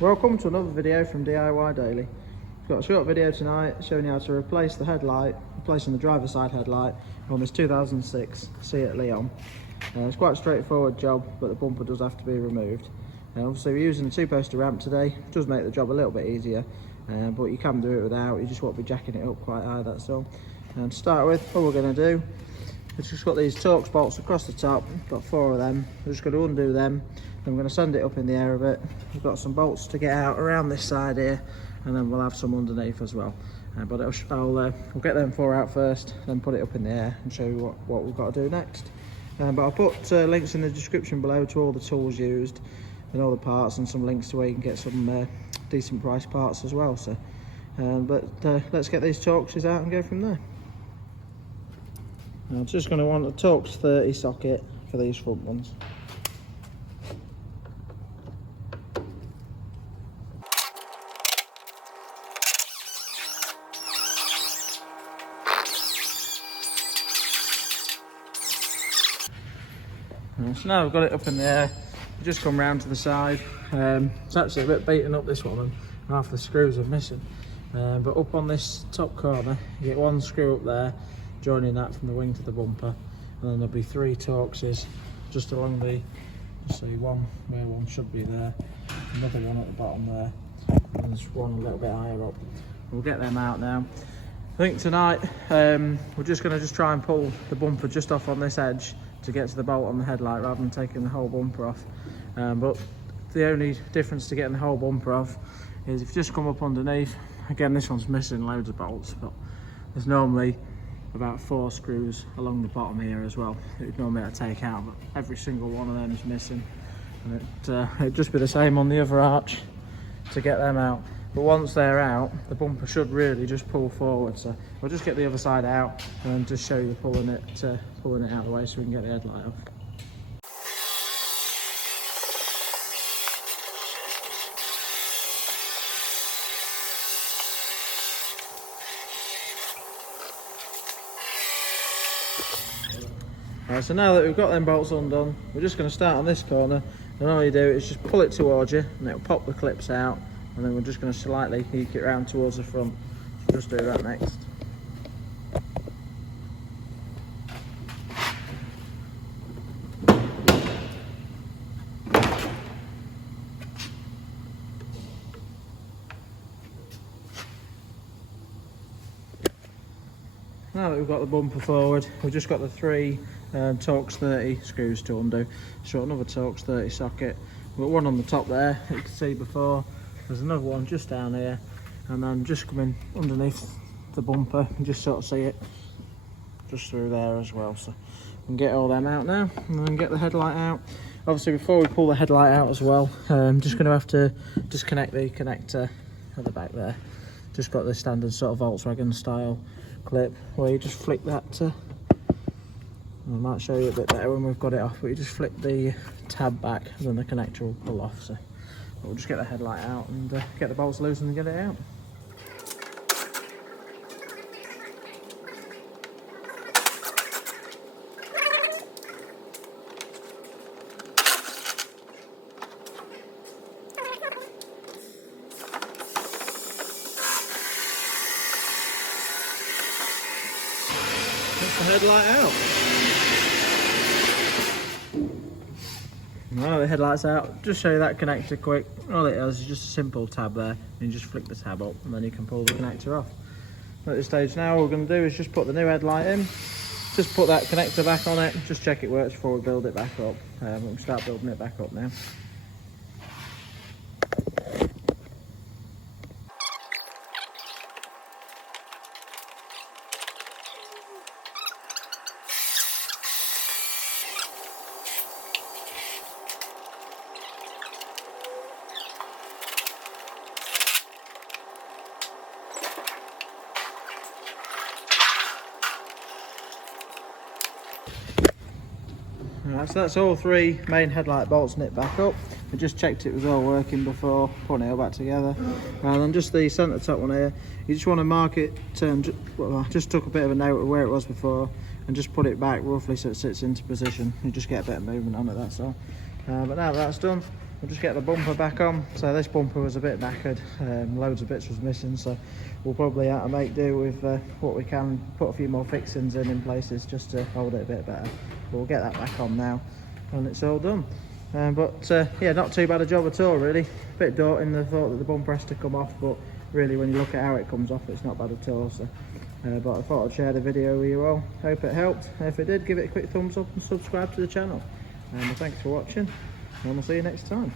Welcome to another video from DIY Daily. We've got a short video tonight showing you how to replace the headlight, replacing the driver's side headlight on this 2006 Seat Leon. It's quite a straightforward job, but the bumper does have to be removed. Obviously we're using a two-poster ramp today. It does make the job a little bit easier, but you can do it without. You just won't be jacking it up quite high, that's all. And to start with, what we're going to do, we've just got these Torx bolts across the top. We've got 4 of them. We're just going to undo them. Then we're going to send it up in the air a bit. We've got some bolts to get out around this side here, and then we'll have some underneath as well. But we'll get them 4 out first, then put it up in the air and show you what we've got to do next. But I'll put links in the description below to all the tools used and all the parts, and some links to where you can get some decent price parts as well. So, let's get these Torxes out and go from there. I'm just going to want a Torx 30 socket for these front ones. So now I've got it up in the air, just come round to the side. It's actually a bit beaten up, this one, and half the screws are missing. But up on this top corner, you get 1 screw up there, joining that from the wing to the bumper, and then there'll be 3 Torxes just along the, one where one should be there, another one at the bottom there, and there's one a little bit higher up. We'll get them out now. I think tonight we're just going to try and pull the bumper just off on this edge to get to the bolt on the headlight rather than taking the whole bumper off. But the only difference to getting the whole bumper off is if you just come up underneath. Again, this one's missing loads of bolts, but there's normally about 4 screws along the bottom here as well. You'd normally have to take out, but every single one of them is missing. And it'd just be the same on the other arch to get them out. But once they're out, the bumper should really just pull forward. So we'll just get the other side out and just show you pulling it out of the way so we can get the headlight off. Right, so now that we've got them bolts undone, we're just going to start on this corner, and all you do is just pull it towards you and it'll pop the clips out, and then we're just going to slightly eke it round towards the front. So just do that next. Now that we've got the bumper forward, we've just got the 3 Torx 30 screws to undo. So another Torx 30 socket. We've got one on the top there, you can see before. There's another one just down here, and then just coming underneath the bumper, you just sort of see it just through there as well. So we can get all them out now, and then get the headlight out. Obviously, before we pull the headlight out as well, I'm just going to have to disconnect the connector at the back there. Just got the standard sort of Volkswagen style clip where you just flick that to, I might show you a bit better when we've got it off, but you just flick the tab back and then the connector will pull off. So we'll just get the headlight out and get the bolts loose and get it out. Get the headlight out. Now the headlight's out, just show you that connector quick. All it is just a simple tab there, and you just flick the tab up and then you can pull the connector off. At this stage now, what we're going to do is just put the new headlight in, just put that connector back on it, just check it works before we build it back up. We'll start building it back up now. Right, so that's all 3 main headlight bolts knit back up. I just checked it was all working before putting it all back together. And then just the centre top one here, you just want to mark it, well, I just took a bit of a note of where it was before and just put it back roughly so it sits into position. You just get a bit of movement on it, that's all. But now that that's done, we'll just get the bumper back on. So this bumper was a bit knackered, loads of bits was missing, so we'll probably have to make do with what we can, put a few more fixings in places just to hold it a bit better. But we'll get that back on now and it's all done. Yeah, not too bad a job at all really. A bit daunting, the thought that the bumper has to come off, but really when you look at how it comes off, it's not bad at all. So but I thought I'd share the video with you all. Hope it helped. If it did, give it a quick thumbs up and subscribe to the channel. Thanks for watching, and we'll see you next time.